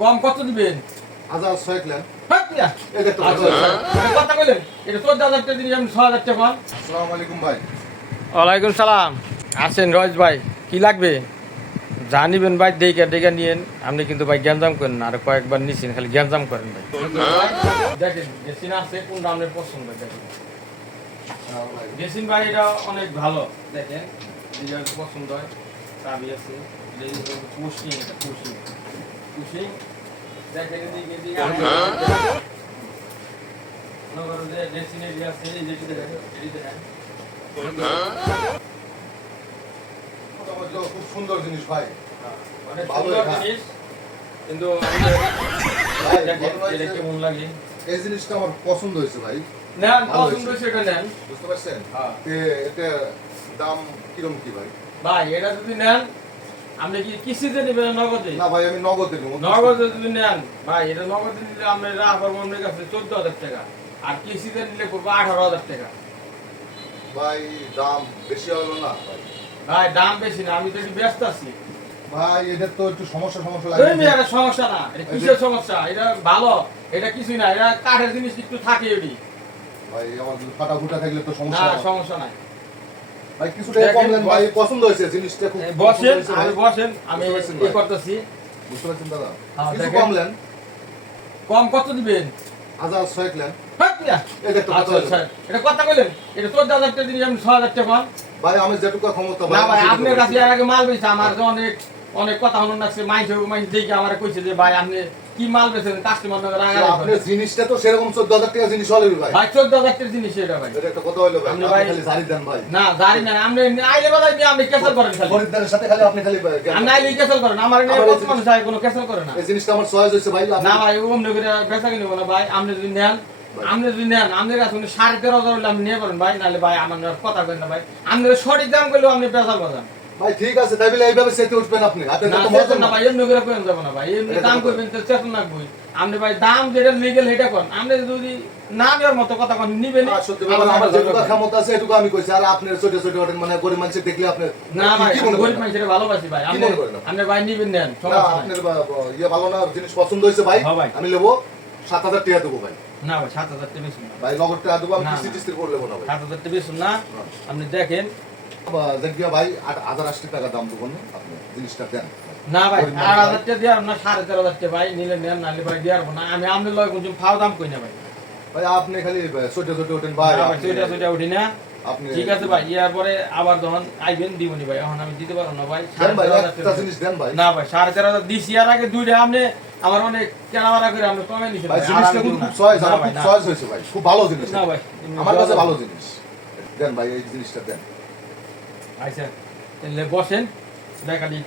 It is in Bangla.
কম কত দিবেন? 1000 লেন। হাট মিয়া। এই দেখো এটা কথা কইলেন, এটা 14,000 টাকা দিলে আমি 6,000 টাকা পান। আসসালামু আলাইকুম ভাই। ওয়ালাইকুম সালাম। আসেন রয়েস ভাই, কি লাগবে? জানিবেন ভাই, দেখে নিয়েন। আপনি কিন্তু ভাই গ্যাঞ্জাম করেন না, আর কয়েকবার নিছেন খালি গ্যাঞ্জাম করেন ভাই। দেখেন ড্রেসিন আছে, কোনটা আপনার পছন্দ দেখেন। ড্রেসিন ভাই এটা অনেক ভালো, দেখেন যেটা পছন্দ হয়। চাবি আছে, পুশিং, এটা পুশিং পুশিং দেখেন এদিকে এদিকে নগর যে ড্রেসিন এরিয়া আছে, এই যেটি দেখেন, এটি দেখেন। খুব সুন্দর জিনিস ভাই। অনেক ভালো সুন্দর দেখা। জিনিস, কিন্তু ভাই, দেখেন ঘটনা এটা হচ্ছে, কেমন লাগে। এই জিনিসটা আমার পছন্দ হয়েছে ভাই। নেন, ভালো পছন্দ হয়েছে। সেটা নেন। বুঝতে পারছেন? হ্যাঁ। এটা দাম কিরকম কি ভাই? ভাই এটা যদি নেন, আপনি কি কিস্তিতে নেবেন না নগদে? না ভাই, আমি নগদে নেব। নগদে যদি নেন ভাই, এটা নগদে নিলে আমরা রাখবো আপনার কাছে 14,000 টাকা, আর কিস্তিতে নিলে পড়বো 18,000 টাকা। ভাই দাম বেশি হলো না ভাই? ভাই দাম বেশি না, আমি তো একটু ব্যস্ত আছি। ভাই এদের তো একটু সমস্যা এই মেয়ে, লাগে। এটা সমস্যা না, এটা কিসের সমস্যা? এটা ভালো, এটা কিছুই না, এটা কাঠের জিনিস একটু থাকে এটি। ভাই আমার ফাটা ফুটা থাকলে তো না, সমস্যা। সমস্যা নাই। ভাই কিছুটা কম নেন ভাই, পছন্দ হয়েছে জিনিসটা খুব। বসেন, পছন্দ হয়েছে ভাই। আমি বসেন, আমি বুঝতে পারছেন এই ভাই? করতেছি। বুঝতে পারছেন দাদা? হ্যাঁ, কিছু দেখেন। কম নেন। কম কত দিবেন? 1000 লেন। হাট মিয়া। এই দেখো আচ্ছা, আচ্ছা, এটা কথা কইলেন, এটা 14,000 টাকা দিলে আমি 6,000 টাকা পান। ভাই আমি যেটুকু ক্ষমতা না ভাই, আমি আপনার সেটুকু কাছে করছি। এর আগে মাল বেচছে, আমার যে অনেক অনেক কথা হলো না, সে মাইন্স দেখে আমার কইছে যে ভাই আপনি কি মাল বেচেন, কাস্টমার নগর আগে আপনার জিনিসটা তো সেরকম 14,000 টাকা জিনিস হলে ভাই। ভাই 14,000 টাকার জিনিস এটা ভাই। এটা একটা কথা হলো ভাই। আপনি আপনি ভাই- খালি জারি দেন ভাই। না জানি না, আপনি আইলে বেলায় দিয়ে আপনি ক্যান্সেল করেন খালি। খরিদ্দারের সাথে খালি আপনি খালি আপনি আইলে ক্যান্সেল করেন, আমার নিয়ে আমার কত এই মানুষ আয় কোনো ক্যান্সেল করে না। এই জিনিসটা আমার চয়েস হয়েছে ভাই। না ভাই, অমনি করে বেচা কিনে না ভাই, আপনি যদি নেন, আপনি যদি নেন, আপনার কাছে 13,500 হলে আপনি নিয়ে পারেন ভাই, নাহলে ভাই আমার কথা কেন না ভাই, আপনার সঠিক দাম করলেও আপনি বেচাল বাজান। ভাই ঠিক আছে, তাই বলে এইভাবে সেটে উঠবেন আপনি। আপনি না তো চেতন মজা না না ভাই, এমনি করে করেন যাবো না ভাই, এমনি এটা দাম তো করবেন তো চেতন রাখবই। আপনি ভাই দাম যেটা লিগেল সেটা করেন, আপনি যদি না নেওয়ার মতো কথা কন নিবেন। সত্যি কথা, আমার যেটুকু ক্ষমতা আছে এটুকু আমি কইছি। আর আপনার ছোট ছোট ওঠেন মানে গরিব মানুষ দেখলে আপনি না ভাই, কি মনে গরিব করেন? মানুষের ভালোবাসি ভাই, কি আপনি মনে করেন? আপনি ভাই নিবেন নেন, না সমস্যা নাই। আপনার ইয়ে ভালো না, জিনিস পছন্দ হয়েছে ভাই। হ্যাঁ ভাই। আমি নেবো 7,000 টাকা দেবো ভাই। না ভাই 7,000 টাকা বেশি না ভাই নগদ টাকা দেবো, আমি না, কিস্তি না। টিস্তি করে নেবো না ভাই। 7,000 টাকা বেশি না, আপনি দেখেন। দেখিয়া ভাই 8,080 টাকা দাম দেবো না, আপনি জিনিসটা দেন। না ভাই গরিব মানুষ 8,000 টাকা দিয়ে না, 13,500 টাকা ভাই নিলে নেন, নাহলে ভাই দিয়ে না। আমি আপনার লয় কোন ফাও দাম কই না ভাই। ভাই আপনি খালি ছোট ছোট ওঠেন ভাই। না ভাই, আপনি- চইটা উঠি না। আপনি ঠিক আছে ভাই, ইয়ার পরে আবার যখন আইবেন দিবনি ভাই, এখন আমি দিতে পারবো না ভাই। দেন ভাই, 13,500 একটা টাকা। জিনিস দেন ভাই। না ভাই 13,500 দিছি, আর আগে দুইটা আপনি আমার অনেক কেনাবেলা করে আপনি কমে নিছেন ভাই ভাই, আর জিনিসটা আমি কিন্তু দিব না। খুব চয়েস, না আমার ভাই, খুব না। চয়েস হয়েছে ভাই, খুব ভালো জিনিস। না ভাই, আমার কাছে ভালো জিনিস দেন ভাই, এই জিনিসটা দেন। আচ্ছা তাহলে বসেন, দেখা দিয়ে